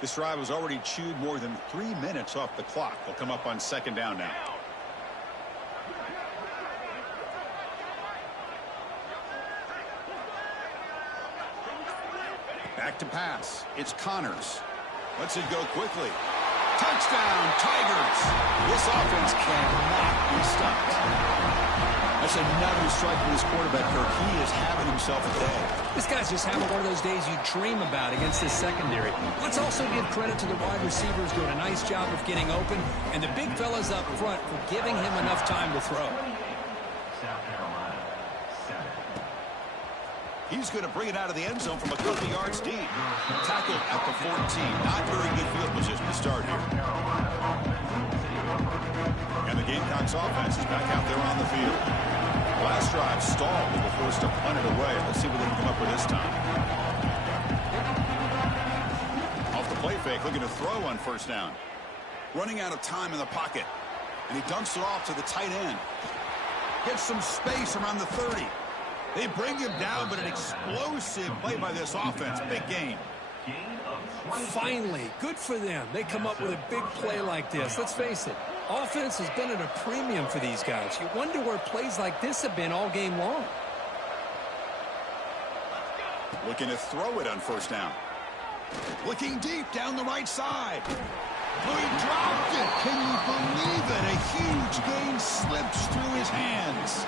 This drive has already chewed more than 3 minutes off the clock. They'll come up on second down now. Back to pass. It's Connors. Lets it go quickly. Touchdown, Tigers. This offense cannot be stopped. That's another strike for this quarterback, Kirk. He is having himself a day. This guy's just having one of those days you dream about against this secondary. Let's also give credit to the wide receivers doing a nice job of getting open, and the big fellas up front for giving him enough time to throw. South Carolina, 7. He's going to bring it out of the end zone from a couple yards deep. Tackled at the 14. Not very good field position to start here. And the Gamecocks offense is back out there on the field. Last drive stalled. They were forced to punt it away. Let's see what they can come up with this time. Off the play fake, looking to throw on first down. Running out of time in the pocket. And he dumps it off to the tight end. Gets some space around the 30. They bring him down, but an explosive play by this offense. Big game. Finally, good for them. They come up with a big play like this. Let's face it, offense has been at a premium for these guys. You wonder where plays like this have been all game long. Looking to throw it on first down. Looking deep down the right side. Oh, he dropped it. Can you believe it? A huge gain slips through his hands.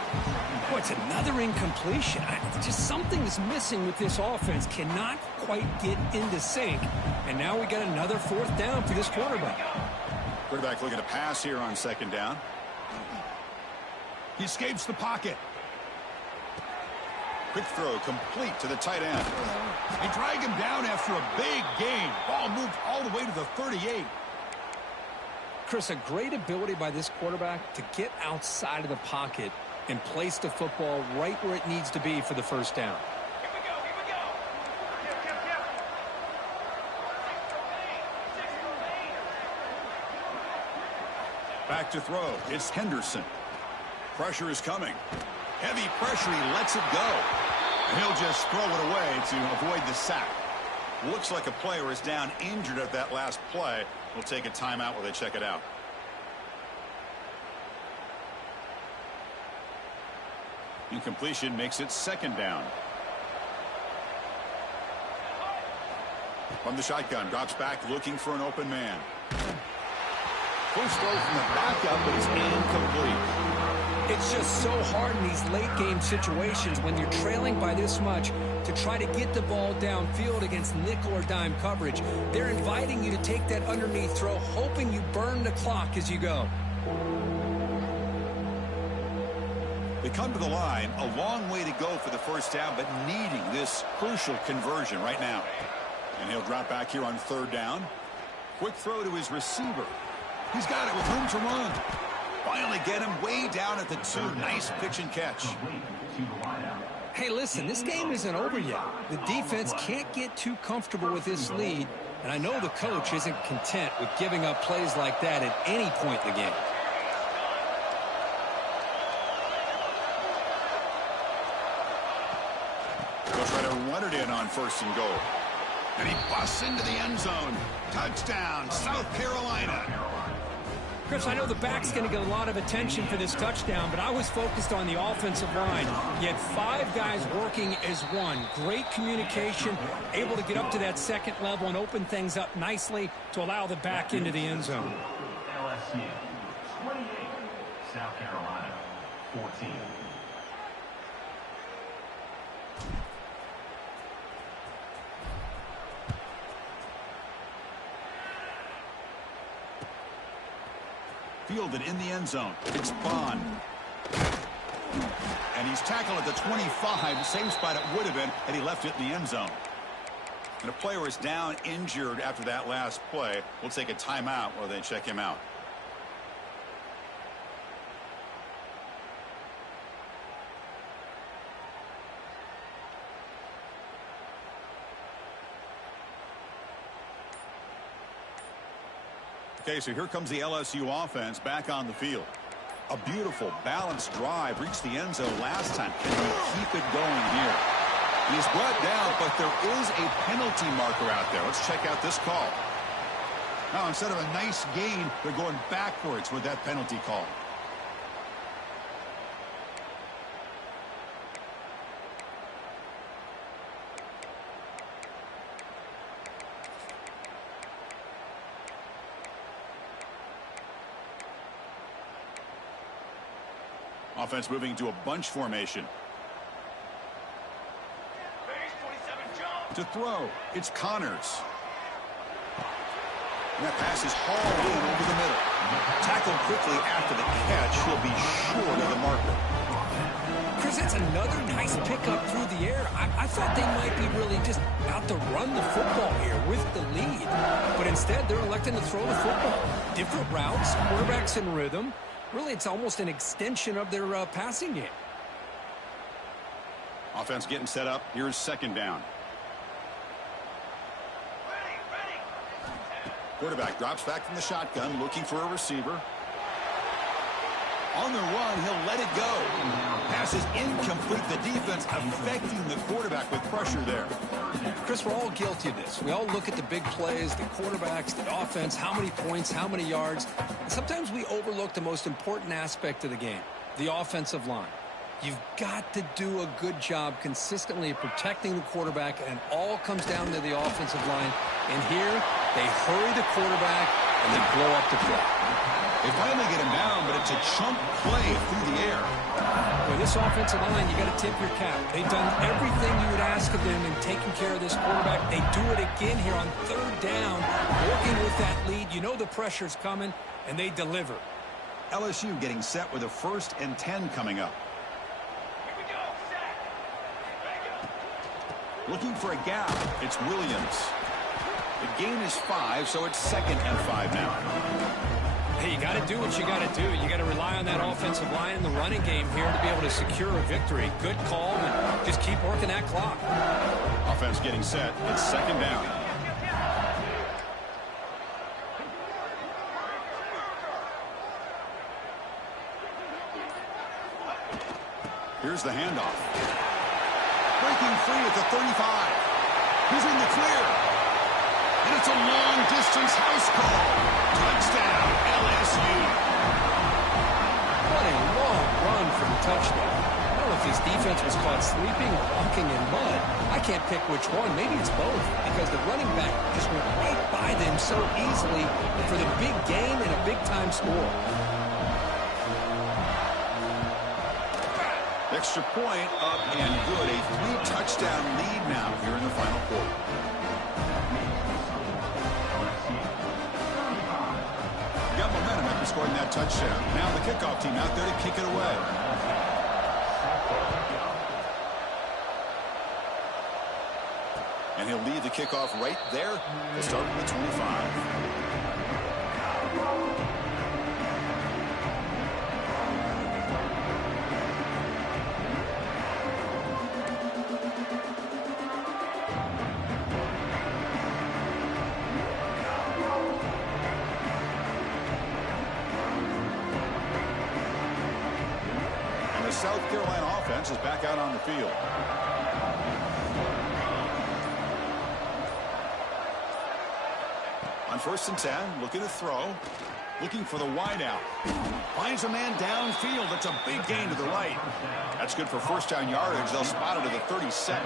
Boy, it's another incompletion. Just something is missing with this offense. Cannot quite get into sync. And now we got another fourth down for this quarterback. Quarterback looking to pass here on second down. He escapes the pocket. Quick throw complete to the tight end. They drag him down after a big gain. Ball moved all the way to the 38. Chris, a great ability by this quarterback to get outside of the pocket and place the football right where it needs to be for the first down. Here we go. Back to throw. It's Henderson. Pressure is coming. Heavy pressure. He lets it go. And he'll just throw it away to avoid the sack. Looks like a player is down injured at that last play. We'll take a timeout while they check it out. Incompletion makes it second down. From the shotgun, drops back looking for an open man. First throw from the backup, but it's incomplete. It's just so hard in these late-game situations when you're trailing by this much to try to get the ball downfield against nickel or dime coverage. They're inviting you to take that underneath throw, hoping you burn the clock as you go. They come to the line, a long way to go for the first down, but needing this crucial conversion right now. And he'll drop back here on third down. Quick throw to his receiver. He's got it with room to run. Finally get him way down at the 2. Nice pitch and catch. Hey, listen, this game isn't over yet. The defense can't get too comfortable with this lead, and I know the coach isn't content with giving up plays like that at any point in the game. They'll try to run it in on first and goal. And he busts into the end zone. Touchdown, South Carolina. Chris, I know the back's going to get a lot of attention for this touchdown, but I was focused on the offensive line. You had 5 guys working as one. Great communication, able to get up to that second level and open things up nicely to allow the back into the end zone. LSU, 28. South Carolina, 14. Fielded in the end zone. It's Bond. And he's tackled at the 25, same spot it would have been had he left it in the end zone. And a player is down injured after that last play. We'll take a timeout while they check him out. Okay, so here comes the LSU offense back on the field. A beautiful, balanced drive reached the end zone last time. Can he keep it going here? He's brought down, but there is a penalty marker out there. Let's check out this call. Now, instead of a nice gain, they're going backwards with that penalty call. Offense moving to a bunch formation. Base 27, jump. To throw, it's Connors. And that pass is hauled in over the middle. Tackled quickly after the catch. He'll be short of the marker. Chris, it's another nice pickup through the air. I thought they might be really just out to run the football here with the lead. But instead, they're electing to throw the football. Different routes, quarterbacks in rhythm. Really, it's almost an extension of their passing game. Offense getting set up. Here's second down. Ready. Quarterback drops back from the shotgun, looking for a receiver. On the run, he'll let it go. Pass is incomplete. The defense affecting the quarterback with pressure there. Chris, we're all guilty of this. We all look at the big plays, the quarterbacks, the offense, how many points, how many yards. And sometimes we overlook the most important aspect of the game, the offensive line. You've got to do a good job consistently of protecting the quarterback, and it all comes down to the offensive line. And here, they hurry the quarterback, and they blow up the play. They finally get him down, but it's a chunk play through the air. With this offensive line, you got to tip your cap. They've done everything you would ask of them in taking care of this quarterback. They do it again here on third down, working with that lead. You know the pressure's coming, and they deliver. LSU getting set with a 1st and 10 coming up. Here we go. Set. Ready, go. Looking for a gap. It's Williams. The gain is 5, so it's 2nd and 5 now. Hey, you got to do what you got to do. You got to rely on that offensive line in the running game here to be able to secure a victory. Good call, and just keep working that clock. Offense getting set. It's 2nd down. Here's the handoff. Breaking free at the 35. He's in the clear. And it's a long-distance house call. Touchdown, LSU. What a long run for the touchdown. I don't know if his defense was caught sleeping or walking in mud. I can't pick which one. Maybe it's both, because the running back just went right by them so easily for the big gain and a big-time score. Extra point up and good. A 3-touchdown lead now here in the final quarter. Got momentum after scoring that touchdown. Now the kickoff team out there to kick it away. And he'll lead the kickoff right there. We'll start with the 25. South Carolina offense is back out on the field. On 1st and 10, looking to throw. Looking for the wideout. Finds a man downfield. It's a big gain to the right. That's good for 1st down yardage. They'll spot it at the 37.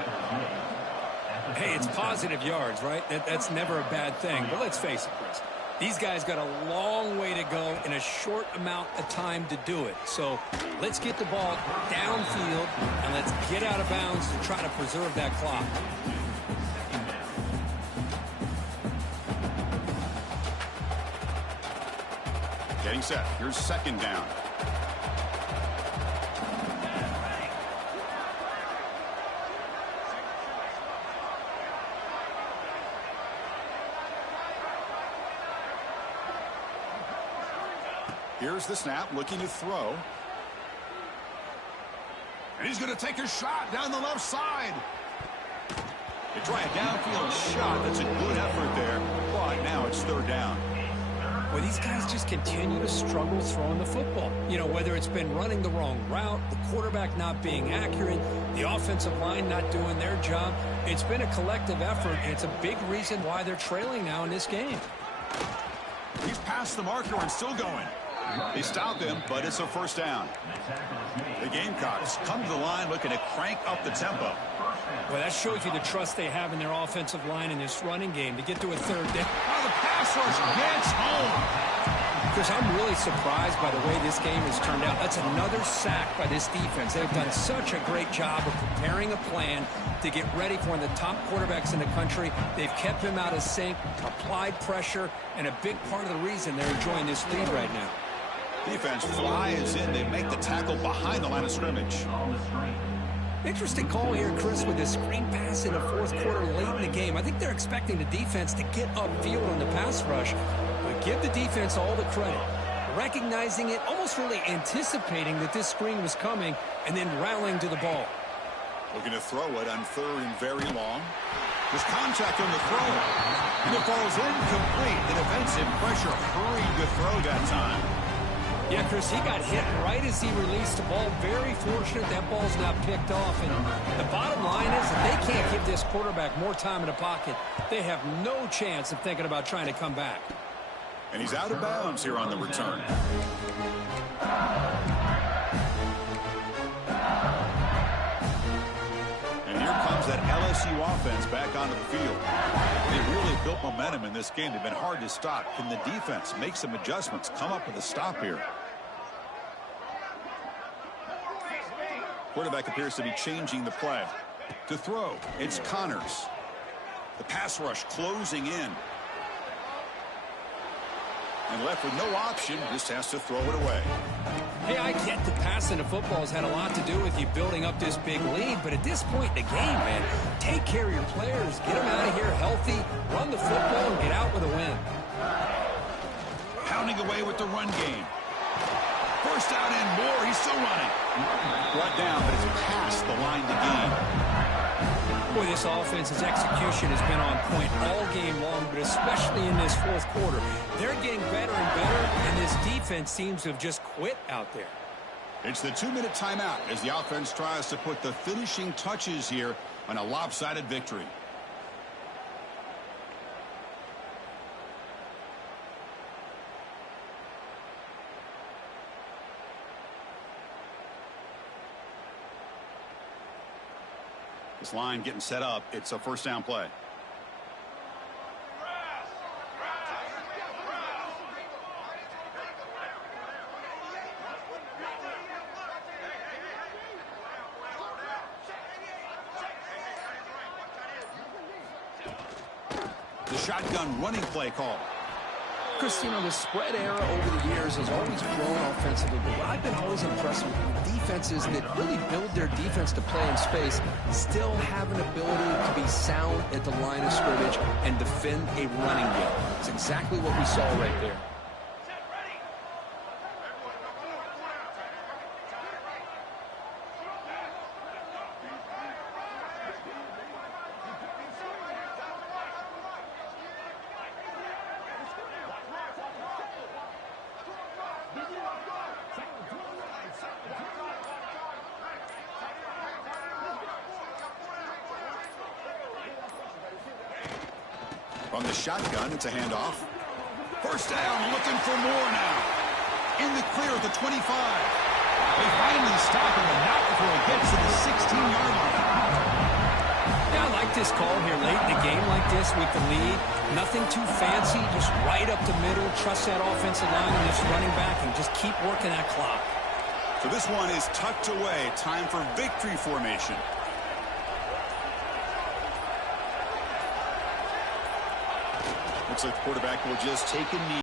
Hey, it's positive yards, right? That's never a bad thing. But let's face it, Chris. These guys got a long way to go in a short amount of time to do it. So let's get the ball downfield and let's get out of bounds to try to preserve that clock. Getting set. Here's second down. Here's the snap, looking to throw. And he's going to take a shot down the left side. They try a downfield shot. That's a good effort there. But now it's third down. Well, these guys just continue to struggle throwing the football. You know, whether it's been running the wrong route, the quarterback not being accurate, the offensive line not doing their job. It's been a collective effort, and it's a big reason why they're trailing now in this game. He's past the marker and still going. They stop him, but it's a first down. The Gamecocks come to the line looking to crank up the tempo. Well, that shows you the trust they have in their offensive line in this running game to get to a third down. Oh, the pass rush gets home. Chris, I'm really surprised by the way this game has turned out. That's another sack by this defense. They've done such a great job of preparing a plan to get ready for one of the top quarterbacks in the country. They've kept him out of sync, applied pressure, and a big part of the reason they're enjoying this lead right now. Defense flies in. They make the tackle behind the line of scrimmage. Interesting call here, Chris, with this screen pass in the fourth quarter late in the game. I think they're expecting the defense to get upfield on the pass rush. But give the defense all the credit. Recognizing it, almost really anticipating that this screen was coming, and then rallying to the ball. Looking to throw it on third and very long. There's contact on the throw. And it falls incomplete. The defensive pressure hurried the throw that time. Yeah, Chris, he got hit right as he released the ball. Very fortunate that ball's not picked off. And the bottom line is that they can't give this quarterback more time in the pocket. They have no chance of thinking about trying to come back. And he's out of bounds here on the return. And here comes that LSU offense back onto the field. They really built momentum in this game. They've been hard to stop. Can the defense make some adjustments, come up with a stop here? Quarterback appears to be changing the play. To throw, it's Connors. The pass rush closing in. And left with no option, just has to throw it away. Hey, I get the passing the football has had a lot to do with you building up this big lead, but at this point in the game, man, take care of your players, get them out of here healthy, run the football, and get out with a win. Pounding away with the run game. First down and more, he's still running. Brought down, but it's past the line to gain. Boy, this offense's execution has been on point all game long, but especially in this fourth quarter. They're getting better and better, and this defense seems to have just quit out there. It's the 2-minute timeout as the offense tries to put the finishing touches here on a lopsided victory. This line getting set up. It's a first down play. The shotgun running play call. Chris, you know, the spread era over the years has always grown offensively, but what I've been always impressed with defenses that really build their defense to play in space still have an ability to be sound at the line of scrimmage and defend a running game. It's exactly what we saw right there. From the shotgun, it's a handoff. First down, looking for more now. In the clear at the 25. They finally stop him, and not before he gets to the 16-yard line. Yeah, I like this call here late in a game like this with the lead. Nothing too fancy, just right up the middle. Trust that offensive line and this running back and just keep working that clock. So this one is tucked away. Time for victory formation. Looks like the quarterback will just take a knee.